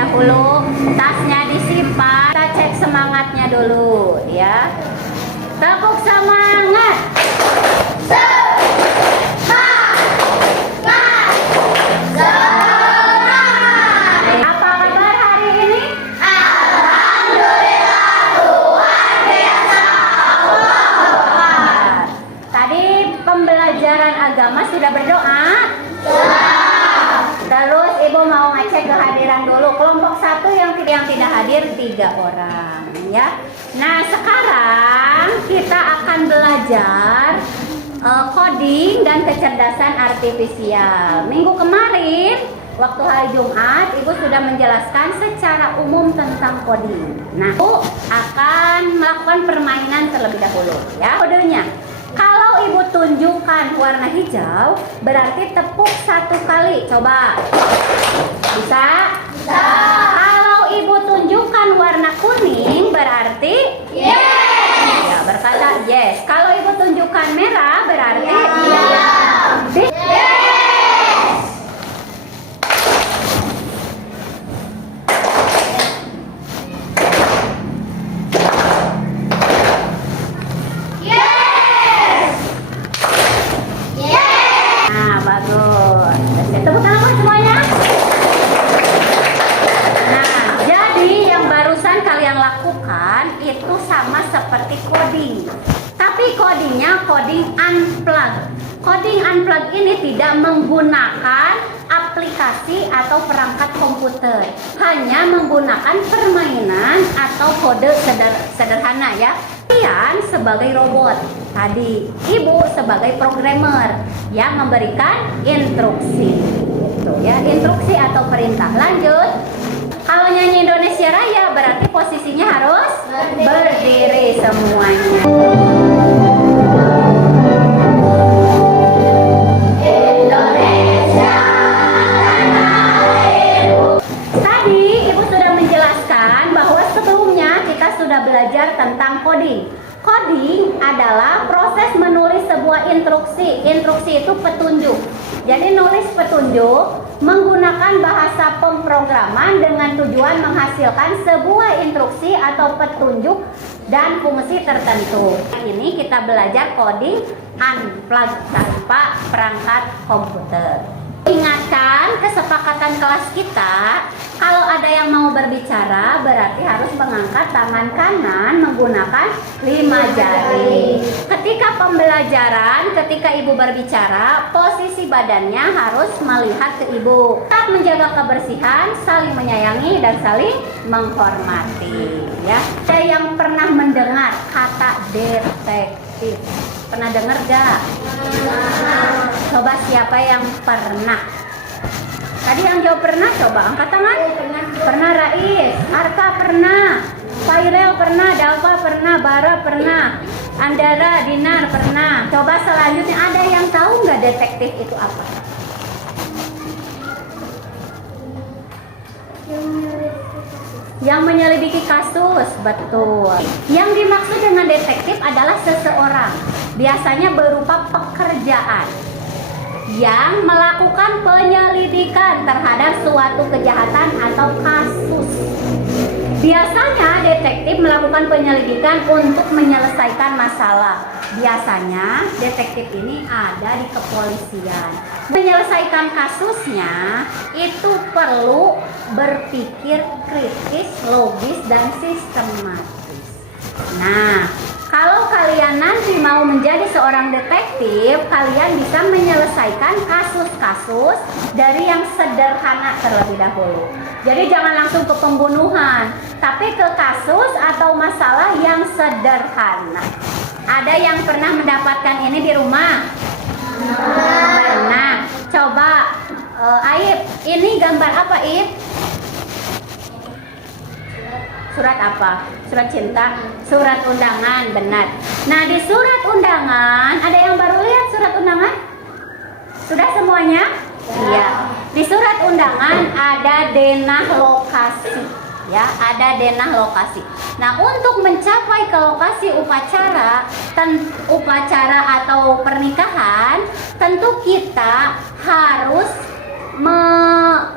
dahulu. Tasnya disimpan. Kita cek semangatnya dulu ya. Tepuk semangat. Apa kabar hari ini? Alhamdulillah, luar biasa. Tadi pembelajaran agama sudah berdoa. Terus ibu mau ngecek kehadiran dulu. Kelompok 1 yang tidak hadir 3 orang ya. Nah sekarang kita akan belajar coding dan kecerdasan artifisial. Minggu kemarin waktu hari Jumat ibu sudah menjelaskan secara umum tentang coding. Nah ibu akan melakukan permainan terlebih dahulu ya. Kodenya, kalau ibu tunjukkan warna hijau, berarti tepuk 1 kali. Coba. Bisa? Bisa. Kalau ibu tunjukkan warna kuning, berarti Yes. ya, berkata yes. Kalau ibu tunjukkan merah, berarti Iya. Yes. Yes. Yes. Nah, bagus. Tepuk tangan buat semuanya. Nah, jadi yang barusan kalian lakukan itu sama seperti coding. Tapi codingnya coding unplugged. Coding unplugged ini tidak menggunakan aplikasi atau perangkat komputer. Hanya menggunakan permainan atau kode sederhana ya. Kalian sebagai robot, tadi ibu sebagai programmer yang memberikan instruksi. Gitu ya, instruksi atau perintah. Lanjut. Kalau nyanyi Indonesia Raya berarti posisinya harus berdiri semuanya. Indonesia tanah airku. Tadi ibu sudah menjelaskan bahwa sebelumnya kita sudah belajar tentang coding. Coding adalah proses menulis sebuah instruksi. Instruksi itu petunjuk. Jadi nulis petunjuk menggunakan bahasa pemrograman dengan tujuan menghasilkan sebuah instruksi atau petunjuk dan fungsi tertentu. Ini kita belajar coding unplugged tanpa perangkat komputer. Ingatkan kesepakatan kelas kita, kalau ada yang mau berbicara berarti harus mengangkat tangan kanan menggunakan 5 jari. Ketika pembelajaran, ketika ibu berbicara, posisi badannya harus melihat ke ibu. Tetap menjaga kebersihan, saling menyayangi dan saling menghormati. Ya. Ada yang pernah mendengar kata detektif? Pernah dengar gak? Coba siapa yang pernah? Tadi yang jawab pernah, coba angkat tangan. Pernah Rais, Arka pernah, Fairel pernah, Dalva pernah, Bara pernah, Andara, Dinar pernah. Coba selanjutnya ada yang tahu nggak detektif itu apa? Yang menyelidiki kasus, betul. Yang dimaksud dengan detektif adalah seseorang, biasanya berupa pekerjaan yang melakukan penyelidikan terhadap suatu kejahatan atau kasus. Biasanya detektif melakukan penyelidikan untuk menyelesaikan masalah. Biasanya detektif ini ada di kepolisian. Menyelesaikan kasusnya itu perlu berpikir kritis, logis, dan sistematis. Nah, kalau kalian nanti mau menjadi seorang detektif, kalian bisa menyelesaikan kasus-kasus dari yang sederhana terlebih dahulu. Jadi jangan langsung ke pembunuhan, tapi ke kasus atau masalah yang sederhana. Ada yang pernah mendapatkan ini di rumah? Pernah. Coba, Aib, ini gambar apa, Aib? Surat apa? Surat cinta? Surat undangan, benar. Nah, di surat undangan, ada yang baru lihat surat undangan? Sudah semuanya? Iya. Di surat undangan ada denah lokasi. Ya, ada denah lokasi. Nah, untuk mencapai ke lokasi upacara atau pernikahan, tentu kita harus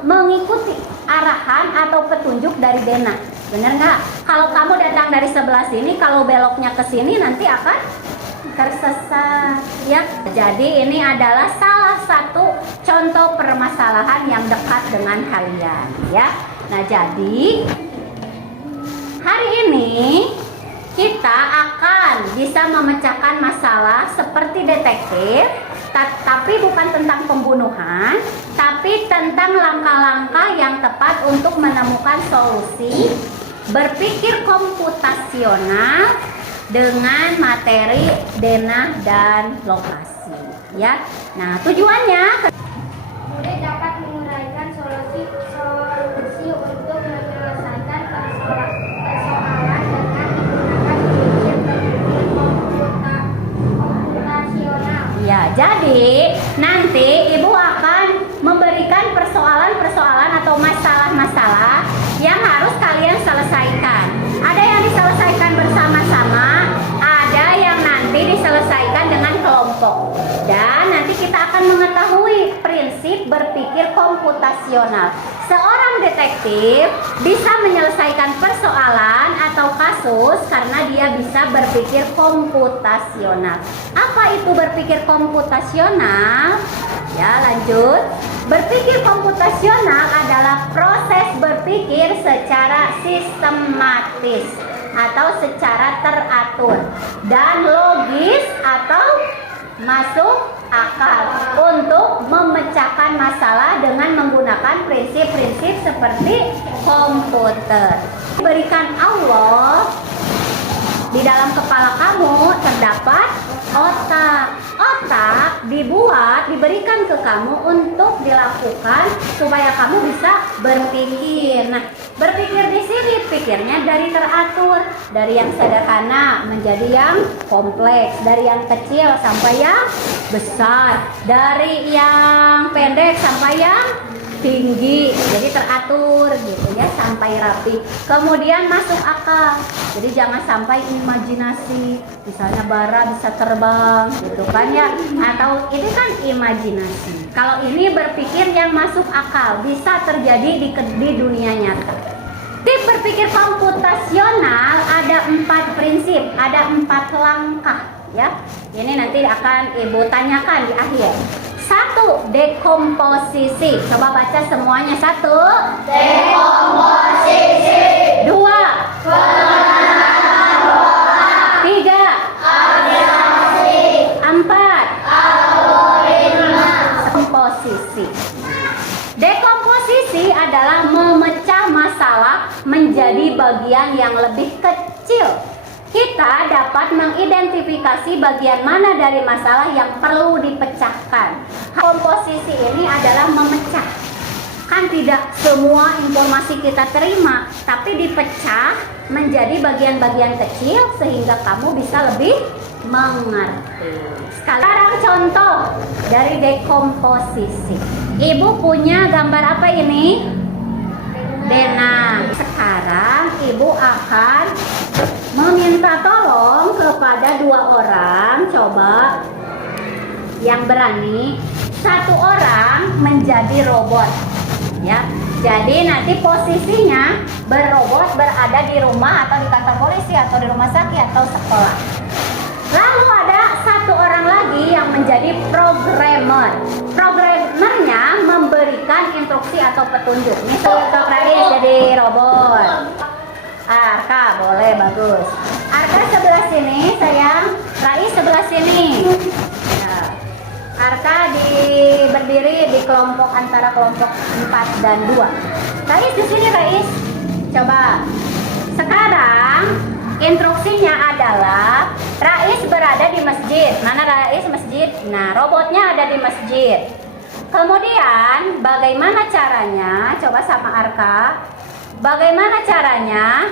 mengikuti arahan atau petunjuk dari Dena. Bener nggak? Kalau kamu datang dari sebelah sini, kalau beloknya ke sini nanti akan tersesat, ya. Jadi ini adalah salah satu contoh permasalahan yang dekat dengan kalian, ya. Nah, jadi hari ini kita akan bisa memecahkan masalah seperti detektif, tapi bukan tentang pembunuhan, tapi tentang langkah-langkah yang tepat untuk menemukan solusi, berpikir komputasional dengan materi, denah, dan lokasi, ya. Nah, tujuannya Murid dapat menguraikan solusi untuk menyelesaikan persoalan dengan menggunakan berpikir komputasional. ya, jadi nanti Ibu akan memberikan persoalan-persoalan atau masalah-masalah yang harus kalian selesaikan. Ada yang diselesaikan bersama-sama, ada yang nanti diselesaikan dengan kelompok. Dan nanti kita akan mengetahui prinsip berpikir komputasional. Seorang detektif bisa menyelesaikan persoalan atau kasus karena dia bisa berpikir komputasional. Apa itu berpikir komputasional? Ya, lanjut. Berpikir komputasional adalah proses berpikir secara sistematis atau secara teratur dan logis atau masuk akal untuk memecahkan masalah dengan menggunakan prinsip-prinsip seperti komputer. Berikan Allah, di dalam kepala kamu terdapat otak. Otak diberikan ke kamu untuk dilakukan supaya kamu bisa berpikir. Nah, berpikir di sini pikirnya dari teratur, dari yang sederhana menjadi yang kompleks, dari yang kecil sampai yang besar, dari yang pendek sampai yang tinggi, jadi teratur gitu ya, sampai rapi. Kemudian masuk akal, jadi jangan sampai imajinasi, misalnya bara bisa terbang gitu kan ya, atau ini kan imajinasi. Kalau ini berpikir yang masuk akal, bisa terjadi di dunia nyata. Tip berpikir komputasional ada 4 prinsip, ada 4 langkah ya. Ini nanti akan Ibu tanyakan di akhir. 1. Dekomposisi. Coba baca semuanya. 1. Dekomposisi. 2. Pengenalan pola. 3. Variasi. 4. Algoritma. Komposisi. Dekomposisi adalah memecah masalah menjadi bagian yang lebih kecil. Kita dapat mengidentifikasi bagian mana dari masalah yang perlu dipecahkan. Komposisi ini adalah memecah. Kan tidak semua informasi kita terima, tapi dipecah menjadi bagian-bagian kecil sehingga kamu bisa lebih mengerti. Sekarang contoh dari dekomposisi. Ibu punya gambar apa ini? Dena. Sekarang Ibu akan meminta tolong kepada 2 orang, coba yang berani. 1 orang menjadi robot, ya. Jadi nanti posisinya berrobot berada di rumah atau di kantor polisi atau di rumah sakit atau sekolah. Lalu ada 1 orang lagi yang menjadi programmer. Programmernya memberikan instruksi atau petunjuk. Misalnya Kak Rais jadi robot. Arka boleh, bagus. Arka sebelah sini sayang, Rais sebelah sini. Nah, Arka berdiri di kelompok antara kelompok 4 dan 2. Rais di sini, Rais. Coba. Sekarang instruksinya adalah Rais berada di masjid. Mana Rais masjid? Nah, robotnya ada di masjid. Kemudian bagaimana caranya? Coba sama Arka. Bagaimana caranya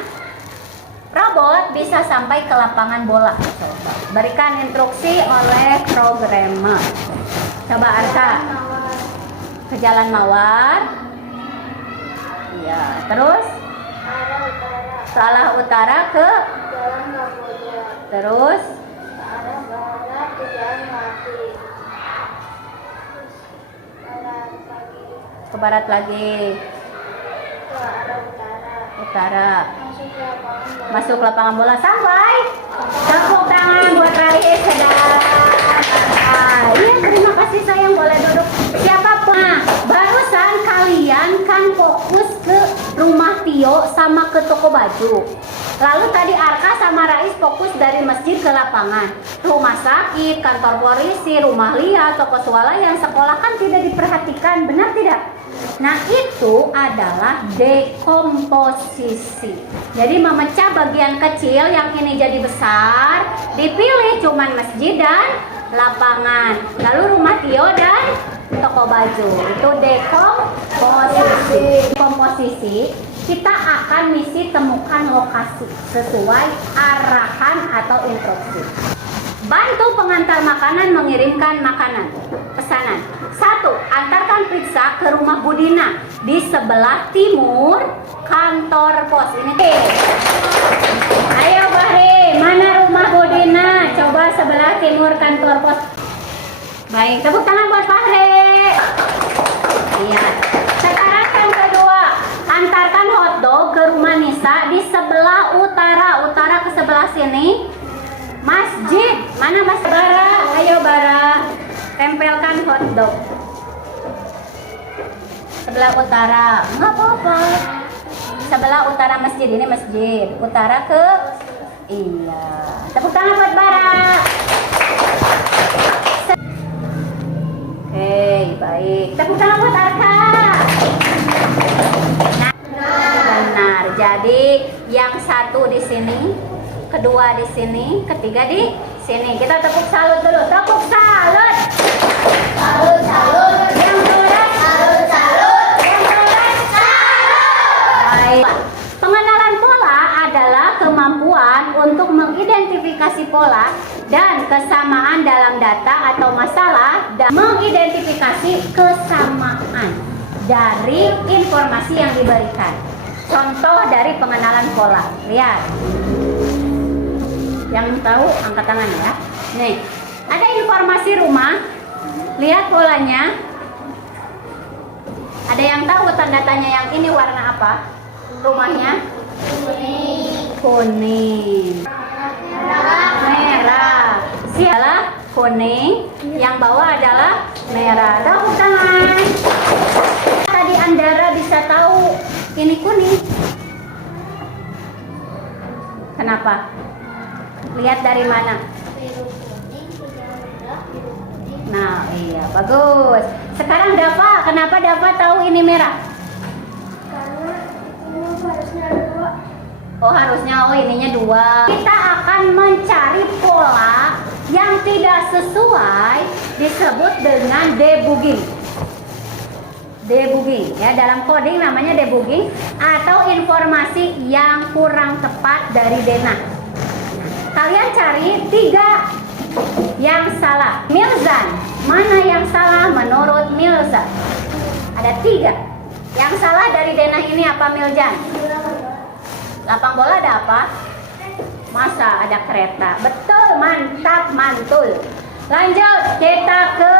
robot bisa sampai ke lapangan bola? Coba. Berikan instruksi oleh programmer. Coba Arka. Ke jalan mawar. Ya, terus salah utara ke Jalan Kamboja. terus Arah barat ke Jalan Mati. Barat lagi. ke barat lagi. Utara. Masuk ke lapangan bola. Masuk lapangan bola sampai. Tepuk tangan buat Rais sedang. Iya, terima kasih sayang, boleh duduk. Siapa nah, barusan kalian kan fokus ke rumah Tio sama ke toko baju. Lalu tadi Arka sama Rais fokus dari masjid ke lapangan. Rumah sakit, kantor polisi, rumah Lia, toko swalayan, sekolah kan tidak diperhatikan, benar tidak? Nah, itu adalah dekomposisi. Jadi memecah bagian kecil yang ini jadi besar, dipilih cuman masjid dan lapangan. Lalu rumah Tio dan toko baju. Itu dekomposisi. Dekomposisi, kita akan misi temukan lokasi sesuai arahan atau instruksi. Bantu pengantar makanan mengirimkan makanan. Pesanan. 1. Antarkan pizza ke rumah Budina di sebelah timur kantor pos. Ini. Ayo Bahri, mana rumah Budina? Coba sebelah timur kantor pos. Baik, tepuk tangan buat Bahri. Iya. Sekarang yang kedua, antarkan hotdog ke rumah Nisa di sebelah utara. Utara ke sebelah sini. Masjid. Mana Mas Bara? Ayo Bara. Tempelkan hotdog. Sebelah utara. Nggak apa-apa. Sebelah utara masjid. Ini masjid. Utara ke... Iya. Tepuk tangan buat Bara. Oke, baik. Tepuk tangan buat Arka. Nah, benar. Jadi yang satu di sini, kedua di sini, ketiga di sini. Kita tepuk salut dulu. Tepuk salut. Salut, salut. Yang kedua, Salut, salut. yang kedua, salut. Baik. Pengenalan pola adalah kemampuan untuk mengidentifikasi pola dan kesamaan dalam data atau masalah dan mengidentifikasi kesamaan dari informasi yang diberikan. Contoh dari pengenalan pola. Lihat. Yang tahu angkat tangan ya. Nih, ada informasi rumah. Lihat polanya. Ada yang tahu tanda-tanya yang ini warna apa? Rumahnya? Kuning. Merah. Sialah kuning. Yang bawah adalah merah. Tepuk tangan. Tadi Andara bisa tahu ini kuning. Kenapa? Lihat dari mana? Biru kuning, hijau muda, biru kuning. Nah, iya, bagus. Sekarang Dava, kenapa Dava tahu ini merah? Karena ini harusnya ada dua. Oh, harusnya ininya 2. Kita akan mencari pola yang tidak sesuai disebut dengan debugging. Debugging ya, dalam coding namanya debugging atau informasi yang kurang tepat dari Dena. Kalian cari 3 yang salah. Milzan, mana yang salah menurut Milzan? Ada 3. Yang salah dari Dena ini apa Milzan? Lapang bola ada apa? Masa ada kereta? Betul, mantap, mantul. Lanjut, kita ke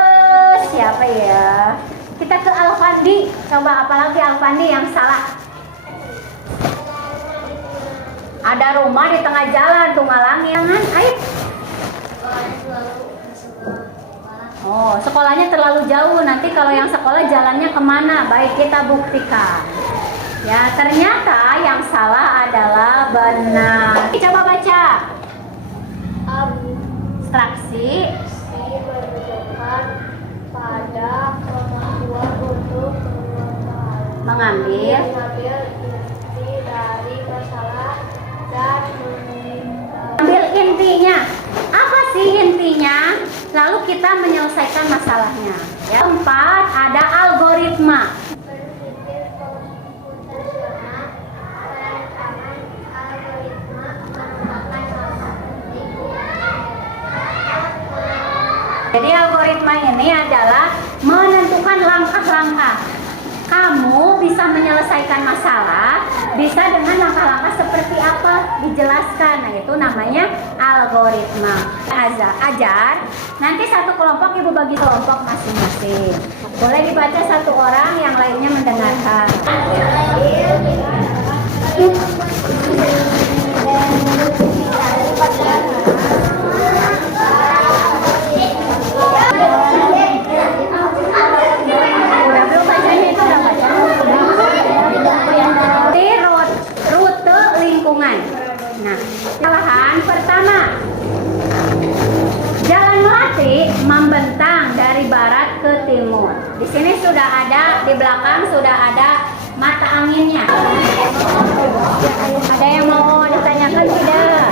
siapa ya? Kita ke Alfandi. Coba apalagi Alfandi yang salah? Ada rumah di tengah jalan, tuh ngalangin. Jangan, ayo. Oh, sekolahnya terlalu jauh. Nanti kalau yang sekolah jalannya kemana? Baik, kita buktikan. Ya, ternyata yang salah adalah benar. Coba baca. Abstraksi Menunjukkan pada kemampuan untuk mengambil inti dari masalah dan ambil intinya. Apa sih intinya? Lalu kita menyelesaikan masalahnya. Ya. 4, ada algoritma. berpikir komputasional, perancangan algoritma merupakan salah satu Jadi algoritma ini adalah menentukan langkah-langkah. Kamu bisa menyelesaikan masalah, bisa dengan langkah-langkah seperti apa dijelaskan. Nah, itu namanya algoritma. Ajar, nanti satu kelompok ibu bagi kelompok masing-masing. Boleh dibaca satu orang, yang lainnya mendengarkan. Di sini sudah ada, di belakang sudah ada mata anginnya. Ada yang mau ditanyakan tidak?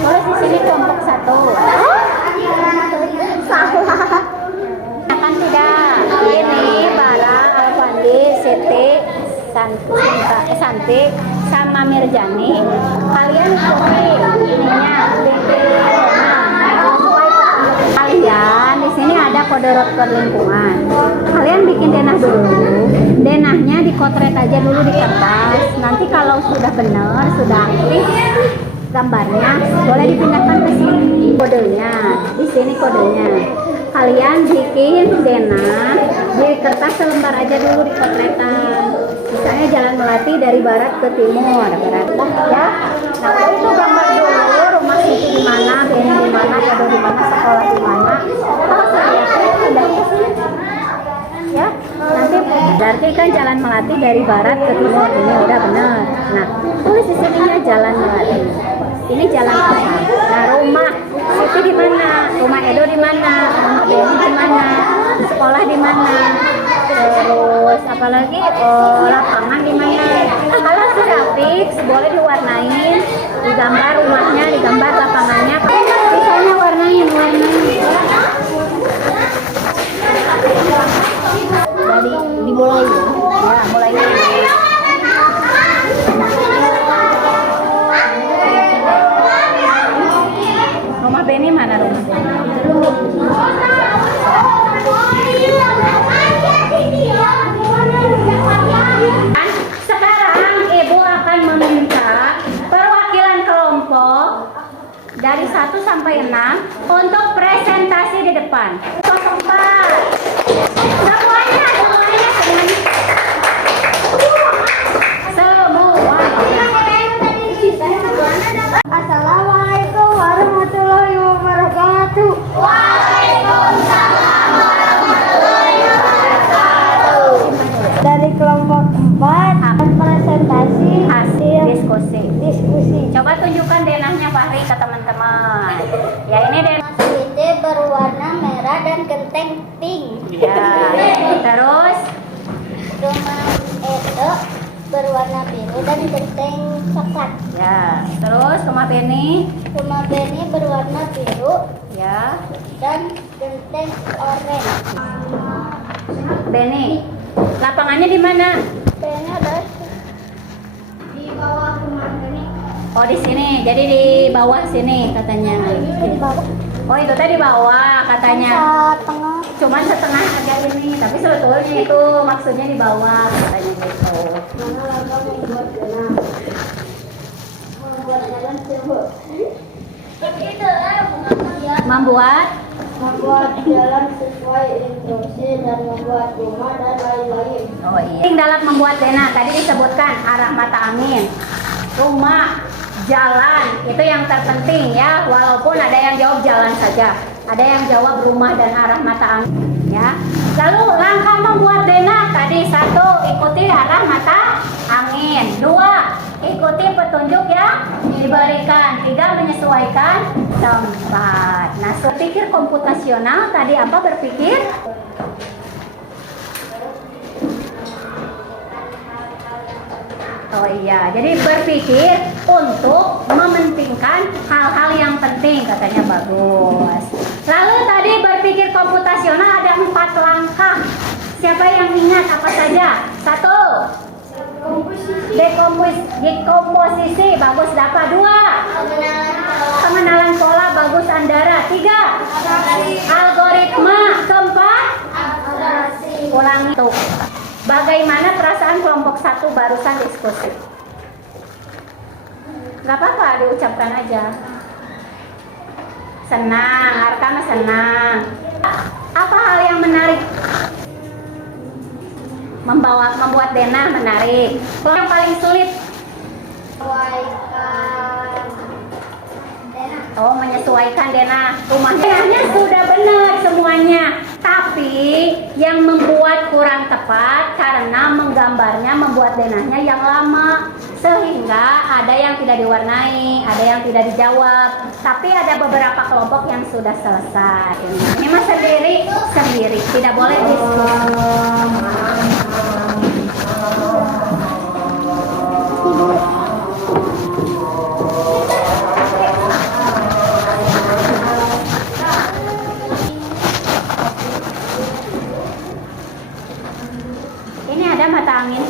Terus di sini kelompok 1. Tanyakan tidak? Ini Bara, Alfandi, Siti, Santi, sama Mirjani. Kalian ikuti ininya, kalian di sini ada kode rotor lingkungan. Kalian bikin denah dulu. Denahnya dikotret aja dulu di kertas. Nanti kalau sudah benar, sudah aktif gambarnya, boleh dipindahkan ke sini. Kodenya, di sini kodenya. Kalian bikin denah di kertas selembar aja dulu di kotretan. Misalnya Jalan Melati dari barat ke timur, barat ya. Nah itu gambar dulu rumah Siti di mana, Beni di mana, Edo di mana, sekolah di mana. Kalau saya udah ya, nanti berarti kan Jalan Melati dari barat ke timur, ini udah benar. Nah tulis di sininya Jalan Melati. Ini jalan apa? Nah rumah Siti di mana, rumah Edo di mana, rumah Beni di mana, sekolah di mana, terus apalagi lapangan di mana. Kalau sudah fix boleh diwarnain, digambar rumahnya, digambar lapangannya. Misalnya warnain. Jadi dimulai ya, mulai. Rumah Beni mana rumah Beni? Sekarang Ibu akan meminta perwakilan kelompok dari 1 sampai 6 untuk presentasi di depan. 04. Semuanya. Assalamualaikum warahmatullahi wabarakatuh. Waalaikumsalam warahmatullahi wabarakatuh. Dari kelompok 4 akan presentasi Hasil diskusi. diskusi. Coba tunjukkan denahnya Fahri ke teman-teman. Ya ini denah. Siti berwarna merah dan genteng pink. Ya. Terus Rumah Edo berwarna biru dan genteng coklat. ya. Terus rumah Beni. Rumah Beni berwarna biru Ya. dan genteng oranye. Beni. Lapangannya di mana? Beni ada di bawah rumah Beni. Oh di sini. Jadi di bawah sini katanya. Di bawah. Oh itu tadi di bawah katanya. Tengah. Cuman setengah aja ini. Tapi sebetulnya itu maksudnya di bawah katanya gitu. Mana lambang membuat jalan? Membuat jalan coba. Membuat Membuat jalan sesuai instruksi dan membuat rumah dan lain-lain. oh iya. Dalam membuat denah tadi disebutkan arah mata angin, rumah, jalan itu yang terpenting ya. Walaupun ada yang jawab jalan saja, ada yang jawab rumah dan arah mata angin ya. Lalu langkah membuat denah tadi 1 ikuti arah mata angin, 2 ikuti petunjuk yang diberikan, 3 menyesuaikan tempat. Nah, berpikir komputasional tadi apa berpikir? Oh iya, jadi berpikir untuk mementingkan hal-hal yang penting katanya bagus. Lalu tadi berpikir komputasional ada 4 langkah. Siapa yang ingat apa saja? 1. Dekomposisi bagus dapat. 2. Pengenalan pola bagus Andara. 3. Algoritma. 4. Ulangi itu. Bagaimana perasaan kelompok 1 barusan diskusi? Gak apa-apa diucapkan aja. Senang, Arkana senang. Apa hal yang menarik? Membuat denah menarik. Kalau yang paling sulit? Oh, menyesuaikan denah. Rumahnya sudah benar semuanya. Tapi yang membuat kurang tepat karena menggambarnya, membuat denahnya yang lama. Sehingga ada yang tidak tidak diwarnai, ada yang tidak dijawab. Tapi ada beberapa kelompok yang sudah selesai. Ini mah sendiri, tidak boleh diskusi. Ini ada mata angin.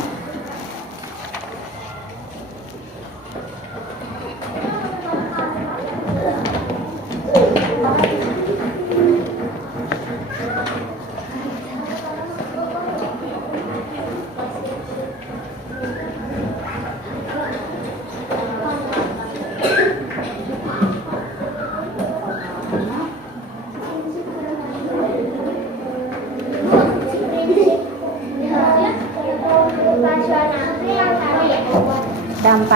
Ada 4.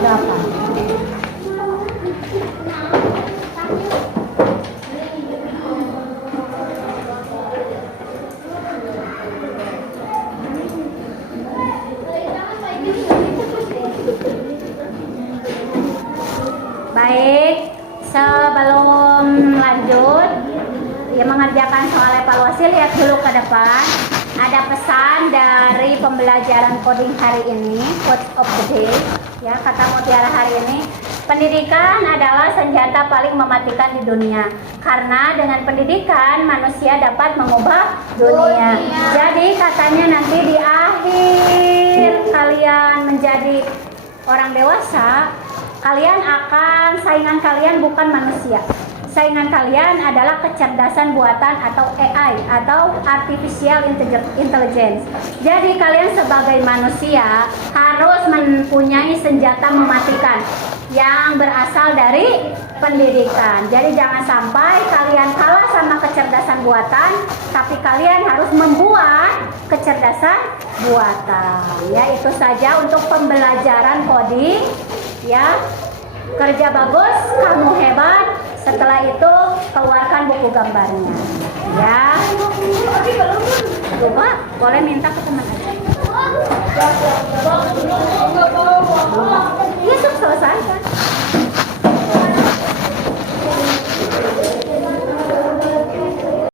Berapa? Baik, sebelum lanjut ya mengerjakan soal evaluasi, lihat dulu ke depan. Ada pesan dari pembelajaran coding hari ini, quote of the day. Ya, kata mutiara hari ini, pendidikan adalah senjata paling mematikan di dunia. Karena dengan pendidikan manusia dapat mengubah dunia. Jadi katanya nanti di akhir kalian menjadi orang dewasa, saingan kalian bukan manusia. Saingan kalian adalah kecerdasan buatan atau AI atau artificial intelligence. Jadi kalian sebagai manusia harus mempunyai senjata mematikan yang berasal dari pendidikan. Jadi jangan sampai kalian kalah sama kecerdasan buatan, tapi kalian harus membuat kecerdasan buatan. Ya, itu saja untuk pembelajaran coding. Ya, kerja bagus, kamu hebat. Setelah itu keluarkan buku gambarnya. Ya. Coba boleh minta ke teman aja.